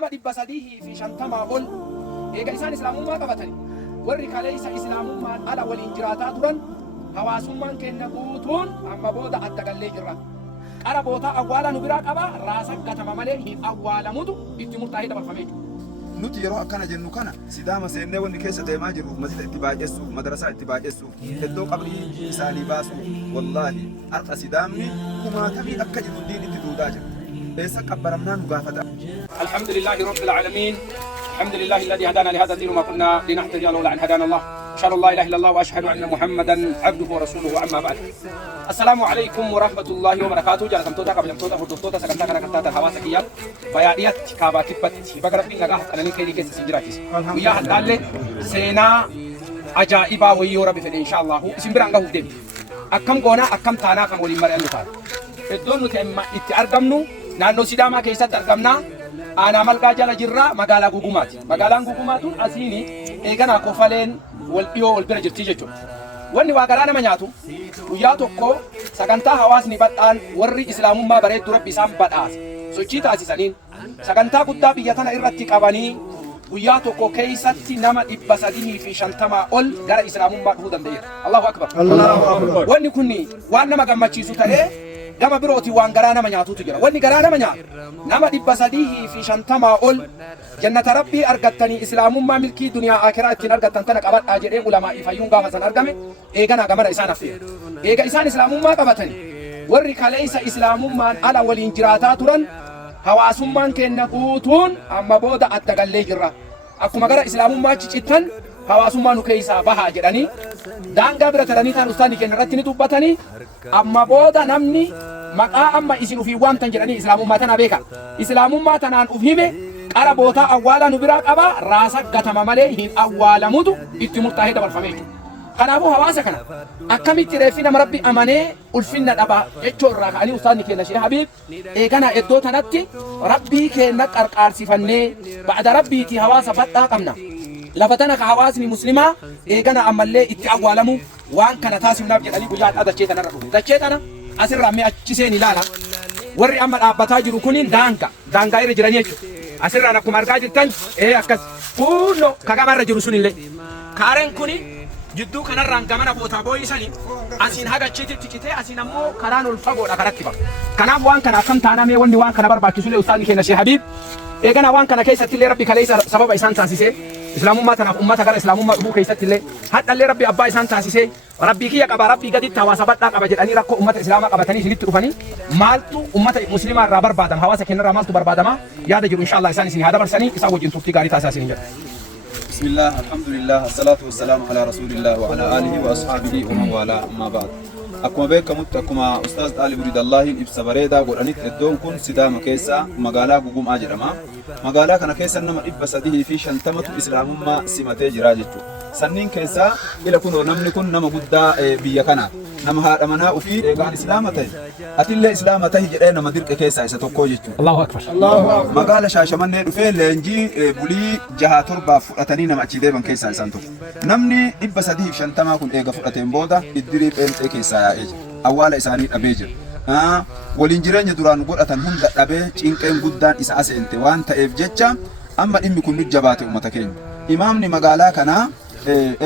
nama dhibba sadii fi shantamaa ol eega isaan islaamummaa qabatani warri kaleessa islaamummaan ala waliin jiraataa turan hawaasummaan keenya guutuun amma booda adda gallee jirra. Qara bootaa awwaala nu biraa qaba raasa gatama malee hin awwaalamutu itti murtaa'ee dabarfamee jiru. Nuti yeroo akkana jennu kana sidaama seennee wanni keessa deemaa jiru masjida itti baay'essuuf madarasaa itti baay'essuuf iddoo qabrii isaanii baasuuf wallaahi har'a sidaamni kumaatamii akka jiru diin itti duudaa jira. Eessa qabbaramnaa nu gaafata. Alhamdulillahi rabbil aalamiin. الحمد لله الذي هدانا لهذا الدين وما كنا لنهتدي لولا أن هدانا الله. أشهد أن لا إله إلا الله وأشهد أن محمدا عبده ورسوله أما بعد. السلام عليكم ورحمة الله وبركاته. جالكم توتا قبل توتا فردوتا سكنتا كنا كنتا الحواسة كيال بياديات كابا كبت بقرب إن نجاح أنا نكيل كيس سجراكيس. ويا هالله سينا عجائبا ويو ربي فدي إن شاء الله. اسم برانغا هودي. أكم قونا أكم تانا كم ولي مرة اللي الدون نتهم اتأرجمنو نانو سيداما كيسة ترجمنا. Ana malkaa jala jirra magaalaa Gugumaati. Magaalaan Gugumaatuun asiini eegana kofaleen wal dhiyoo wal bira jirti jechuudha. Wanni waa garaa nama nyaatu guyyaa tokko sagantaa hawaasni badhaan warri islaamummaa bareeddu rabbi isaan badhaase sochii taasisaniin sagantaa guddaa biyya tana irratti qabanii guyyaa tokko keessatti nama 350 ol gara islaamummaa dhufuu danda'eera. Allahu akbar. Wanni kunni waan nama gammachiisu ta'ee gama birooti waan garaa nama nyaatutu jira. Wanni garaa nama nyaatu nama 350 ol jannata rabbii argattanii islaamummaa milkii duniyaa akiraa ittiin argattan kana qabadhaa jedhee ulamaa ifayyuun gaafa san argame eegana gamana isaan affeera. Eega isaan islaamummaa qabatanii warri kaleessa islaamummaan ala waliin jiraataa turan hawaasummaan keenya guutuun amma booda adda gallee jirra. Akkuma gara islaamummaa cicittan hawaasummaa nu keessaa bahaa jedhanii daangaa bira taranii taan ustaanii keenya irratti ni dubbatanii amma booda namni maqaa amma isin ufii waamtan jedhanii islaamummaa tana beeka. Islaamummaa tanaan uf hime qara bootaa awwaala nu biraa qaba raasa gatama malee hin awwaalamutu itti murtaa'ee dabarfamee jiru. Kanaafuu hawaasa kana akkamitti reeffi nama rabbi amanee ulfinna dhaba jechoo irraa ka'anii ustaanni keenya Sheekh Habiib eegana iddoo tanatti rabbii keenya qarqaarsifannee ba'ada rabbiitii hawaasa badhaa qabna. Lafatana ka hawaasni muslimaa eegana ammallee itti awwaalamu waan kana taasifnaaf jedhanii guyyaa dachee tanarra dhufe. Dachee tana asirraa mee achiseen ilaala. Warri amma dhaabbataa jiru kuniin daangaa irra jiranii jechuudha. Asirraan akkuma argaa jirtan akkas kunno kagamarra jiru sunillee. Kaareen kuni jidduu kanarraan gamana bootaa boo'isanii asiin hagachiitti citee asiin ammoo karaan ol fagoodha karatti ba'a. Kanaaf waan kana akkam taanamee wanni waan kana barbaachisullee ustaadni keenya Sheekh Habiib eegana waan kana keessatti illee rabbi kaleessa sababa isaan taasisee islaamummaa tanaaf ummata gara islaamummaa dhufuu keessatti illee hadhallee rabbi abbaa isaan taasisee rabbii kiyya qaba rabbii gaditti hawaasa badhaa qaba jedhanii rakkoo ummata islaamaa qabatanii isinitti dhufanii maaltu ummata muslimaa irraa barbaadam hawaasa keenya irraa maaltu barbaadama yaada jiru inshallah isaan isin haa dabarsanii isaan wajjin turtii gaarii taasisaa isin jedha. بسم الله الحمد لله الصلاة والسلام على رسول الله وعلى آله وأصحابه ومن والاه أما بعد. أكما بيك كمت أكما أستاذ طالب رضا الله إبسا بريدا قرانيت الدون كن سدام كيسا مقالا قوم أجرما مقالا كان كيسا نما إبسا ديه في شنتمة إسلام ما سمتي جراجتو سنين كيسا إلا كنو نمني كن نما قدا بيكنا نما هذا منا وفي كان إسلامته أتلا إسلامته جرينا نما ديرك كيسا إساتوكو جتو الله أكبر. الله أكبر. مقالا شاشمان ندفين لنجي بولي جها تربا فؤتني نما أتشيدي بان كيسا إسانتو نمني إبسا ديه في شنتمة كن إيغا فؤتين بودا إدريب إنت كيسا awwaala isaanii dhabee jira. Waliin jireenya duraan godhatan hunda dhabee cinqeen guddaan isa aseente waan ta'eef jecha amma dhimmi kun nuti jabaate uummata keenya. Imaamni magaalaa kanaa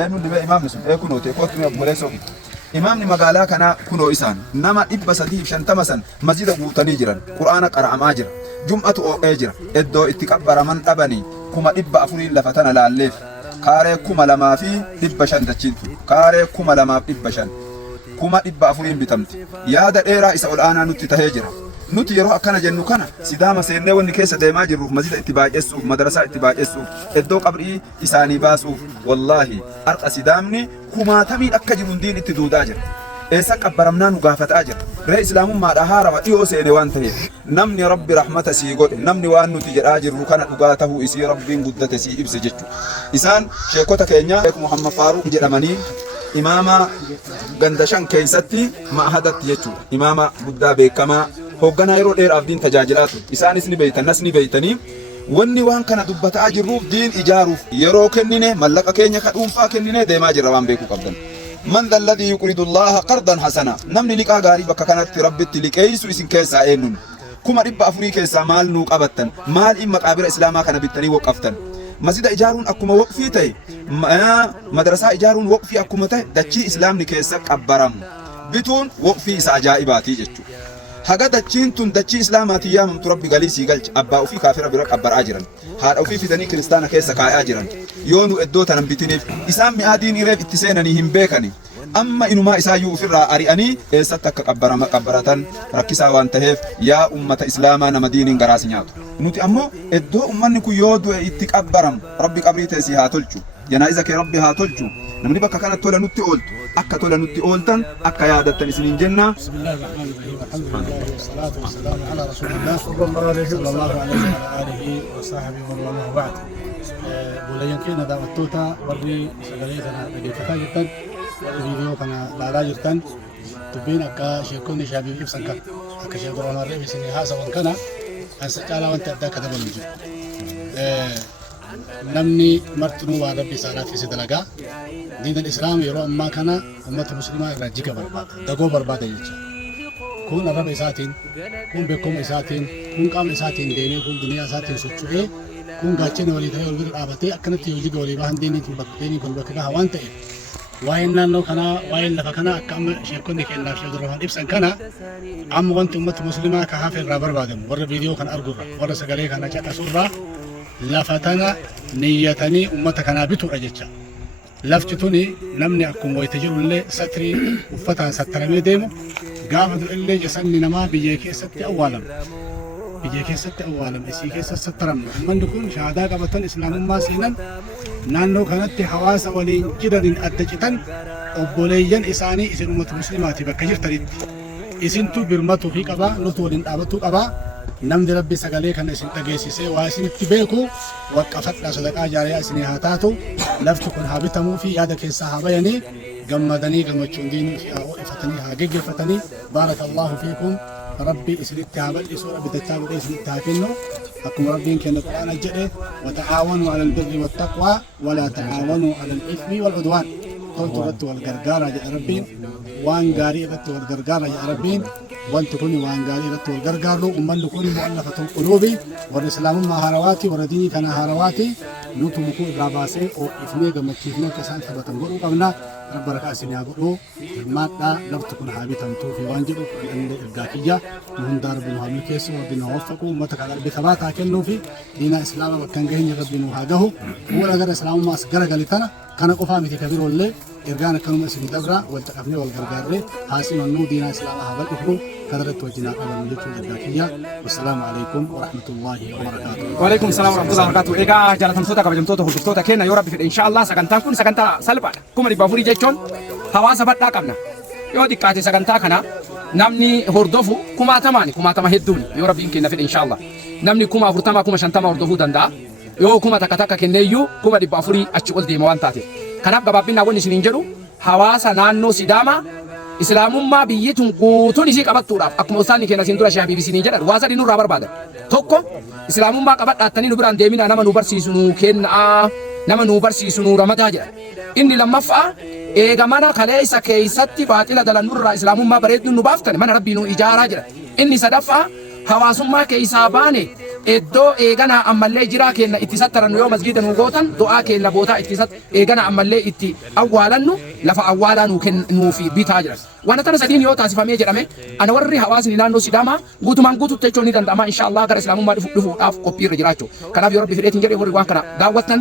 eenyu dhibee imaamni sun kunoo ta'e kootu mi obboleessa ofi. Imaamni magaalaa kanaa kunoo isaan nama 350 san masjida guutanii jiran quraana qara'amaa jira jum'atu ooqee jira iddoo itti qabbaraman dhabanii 400 lafa tana laalleef kaaree 2500 dachiintu kaaree 2500 kuma 400 bitamti yaada dheeraa isa ol aanaa nutti tahee jira. Nuti yeroo akkana jennu kana sidaama seennee wanni keessa deemaa jirruuf masjida itti baay'essuuf madarasaa itti baay'essuuf iddoo qabrii isaanii baasuuf wallaahi har'a sidaamni kumaatamii akka jiru diin itti duudaa jira. Eessa qabbaramnaa nu gaafataa jira. Ree islaamummaadha haarawa dhiyoo seene waan ta'eef namni rabbi rahmata sii godhe namni waan nuti jedhaa jirru kana dhugaa tahuu isii rabbiin guddate sii ibse jechuudha. Isaan sheekota keenya Sheek Muhammad Faaruq jedhamanii imaama gandashan keessatti ma'ahadatti jechuudha. Imaama guddaa beekamaa hoogganaa yeroo dheeraaf diin tajaajilaa ture. Isaanis ni beeytan nas ni beeytanii wanni waan kana dubbataa jirruuf diin ijaaruuf yeroo kennine mallaqa keenya ka dhuunfaa kennine deemaa jirra waan beekuu qabdan. من ذا الذي يقرض الله قرضا حسنا نمني لقى غاري بك كانت ربتي لكيسو اسن كيسا اينن kuma dhibba afurii keessaa maal nuu qabattan maal in maqaabira islaamaa kana bittanii waqaftan masjida ijaaruun akkuma waqfii ta'e madrasaa ijaaruun waqfii akkuma ta'e dachii islaamni keessa qabbaramu bituun waqfii isa ajaa'ibaatii jechuudha. haga dachiin tun dachii islaamaatii yaamamtu rabbi galii sii galcha abbaa ofii kaafira bira qabbaraa jiran haadha ofii fidanii kiristaana keessa kaa'aa jiran yoo nu iddoo tanan bitiniif isaan mi'aa diiniireef itti seenanii hin beekani amma inumaa isaayyuu ofirraa ari'anii eessatti akka qabbaratan rakkisaa waan ta'eef yaa ummata islaamaa nama diiniin garaas nyaatu nuti ammoo iddoo ummanni kun yoo du'e itti qabbaramu rabbi qabrii teessii haa tolchu janaa'iza kee rabbi haa tolchu namni bakka kana tola nutti ooltu akka tola nutti ooltan akka yaadattan isiniin jenna. Bismillahir Rahmanir Rahim. Alhamdulillah wassalatu wassalamu ala rasulillah sallallahu alaihi wa alihi wa sahbihi wa man ba'd. Bulayyan keenya daawwattoota warri sagalee kana dhaggeeffataa jirtan warri viidiyoo kana ilaalaa jirtan dubbiin akka sheekonni shaabiif ibsan kan akka sheekh Abdurrahmaan isinii haasawan kana ansa caalaa wanti addaa akka dabalu jiru. namni martinuu waan rabbi isaadhaaf keessa dalagaa diinal islaam yeroo ammaa kana ummata muslimaa irraa jiga barbaada dagoo barbaada jecha kun arraba isaatiin kun beekuma isaatiin kun qaama isaatiin deemee kun duniyaa isaatiin socho'ee kun gaachana walii ta'ee wal bira dhaabatee akkanatti yoo jiga walii bahan deeniin kun bakka gahaa waan ta'eef waa'een naannoo kanaa waa'een lafa kanaa akka amma sheekonni kennaaf Sheekh Abdurrahmaan ibsan kana amma wanti ummata muslimaa ka hafe irraa barbaadamu warra viidiyoo kana argurra warra sagalee kana caqasurraa lafatana niyyatanii ummata kanaa bituudha jecha lafti tuni namni akkuma wayita jirullee satrii uffataan sattaramee deemu gaafa du'ellee jasanni namaa biyya keessatti awwaalama isii keessa sattaramna ummanni kun shahaadaa qabatan islaamummaa seenan naannoo kanatti hawaasa waliin jiraniin adda citan obboleeyyan isaanii isin ummata muslimaati bakka jirtanitti isintu birmatuu fi qabaa nutu waliin dhaabatuu qabaa namni rabbi sagalee kana isin dhageessisee waa isinitti beeku waqqafadhaa sadaqaa jaariyaa isinii haa taatu lafti kun haa bitamuu fi yaada keessaa haa bayanii gammadanii gammachuun diinii fi haa ho'ifatanii haa geggeeffatanii baarakallahu fiikum rabbi isinitti haa bal'isu rabbi dachaa godhee isinitti haa kennu akkuma rabbiin kenna qur'aana jedhe wata'aawanuu alal birri wattaqwaa walaa ta'aawanuu alal ithmi wal udwaan toltu irratti wal gargaaraa jedha rabbiin waan gaarii irratti wal gargaaraa jedha rabbiin wanti kun waan gaarii irratti wal gargaarru ummanni kun mu'allafatul quluubi warra islaamummaa harawaati warra diinii kana harawaati nutu mukuu irraa baasee ifnee gammachiifnee akka isaan taphatan godhuu qabna rabbi barakaa isinii haa godhu hirmaadhaa lafti kun haa bitamtuu fi waan jedhu fudhannee ergaa kiyya nu hundaa rabbi nu haa milkeessu rabbi nu haa waffaqu ummata kana rabbi tabaataa kennuu fi diinaa islaama bakka hin gahine rabbi nu haa gahu fuula gara islaamummaas gara galitana kana qofaa miti ka biroollee ergaan akkanuma isinii dabra wal caqafnee wal gargaarree haasimannuu diinaa islaamaa haa bal'ifnu كدرت وجنا قبل ملكي الداخلية والسلام عليكم ورحمة الله وبركاته. وعليكم السلام ورحمة الله وبركاته. إيجا جالتهم صوتك بجمتوته هدفتوته كنا يورب في إن شاء الله سكنتا كون سكنتا سلبا كم اللي بافوري جيتشون هوا سبت تاكمنا يودي كاتي سكنتا كنا نمني هردوفو كما تما هدوني يورب يمكن في إن شاء الله نمني كما فرتما كما شنتما هردوفو دندا يو كما تكتاكا كنيو كما اللي بافوري أشغل دي موانتاتي كنا بابين نقول نسينجرو هوا سنانو سيداما islaamummaa biyyitun guutuun isii qabattuudhaaf akkuma ustaanni keenya siin dura shaabii bisinii jedhan waa sadii nurraa barbaadan tokko islaamummaa qabadhaattanii nu biraan deemina nama nu barsiisu nu kennaa nama nu barsiisu nu ramadaa jedhan inni lammaffaa eega mana kaleessa keessatti baaxila dalannurraa islaamummaa bareeddu nu baaftan mana rabbii nu ijaaraa jedhan inni sadaffaa hawaasummaa keessaa baane iddoo eegana ammallee jiraa keenya itti sattarannu yoo masgiida nu gootan du'aa keenya bootaa itti eegana ammallee itti awwaalannu lafa awwaalaa nuufi bitaa jiran. Waan tana sadiin yoo taasifamee jedhame ana warri hawaasni naannoo Sidaamaa guutumaan guututti jechuun ni danda'ama inshallah gara islaamummaa dhufuudhaaf qophiirra jiraachuu. Kanaaf yoo rabbi fedheetiin jedhee warri waan kana daawwattan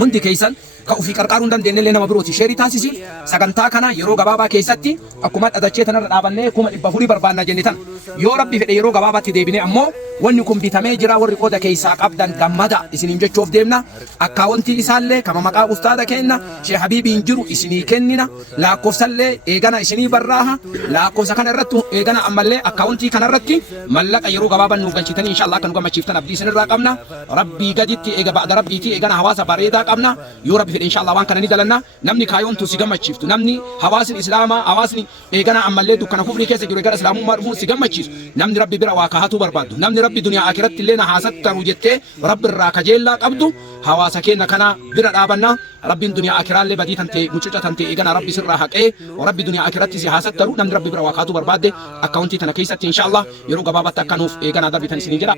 hundi keessan ka ofii qarqaaruu hin dandeenye nama birooti sheerii taasisi sagantaa kana yeroo gabaabaa keessatti akkuma dhadachee tanarra dhaabannee 400 barbaanna jenne tan yoo rabbi fedhe yeroo gabaabaatti deebine ammoo wanni kun bitamee jira warri qooda keessaa qabdan gammada isiniin jechuuf deemna akkaawwantii isaallee kama maqaa ustaada kenna Sheekh Habiibiin jiru isinii kennina lakkoofsallee eegana isinii barraaha lakkoofsa kana irratti eegana ammallee akkaawwantii kana irratti mallaqa yeroo gabaaban nuuf galchitanii inshallah kan gammachiiftan abdii isinirraa qabna rabbii gaditti eega ba'da rabbiitii eegana hawaasa bareedaa qabna yoo rabbi fedhe inshallah waan kana ni dalanna namni kaayoon tu si gammachiiftu namni hawaasni islaamaa hawaasni eegana ammallee dukkana kufrii keessa jiru gara islaamummaa dhufuun si gammachiisu namni rabbi bira waa kaahatu barbaadu namni rabbi duniyaa akiratti illee na haasattaru jettee rabbi irraa kajeellaa qabdu hawaasa keenya kana bira dhaabanna rabbiin duniyaa akiraallee badii tante mucuca tante eegana rabbi sirraa haqee rabbi duniyaa akiratti si haasattaru namni rabbi bira waa kaahatu barbaadde akkaawuntii tana keessatti inshallah yeroo gabaabaatti akka nuuf eegana darbitan isinii jira.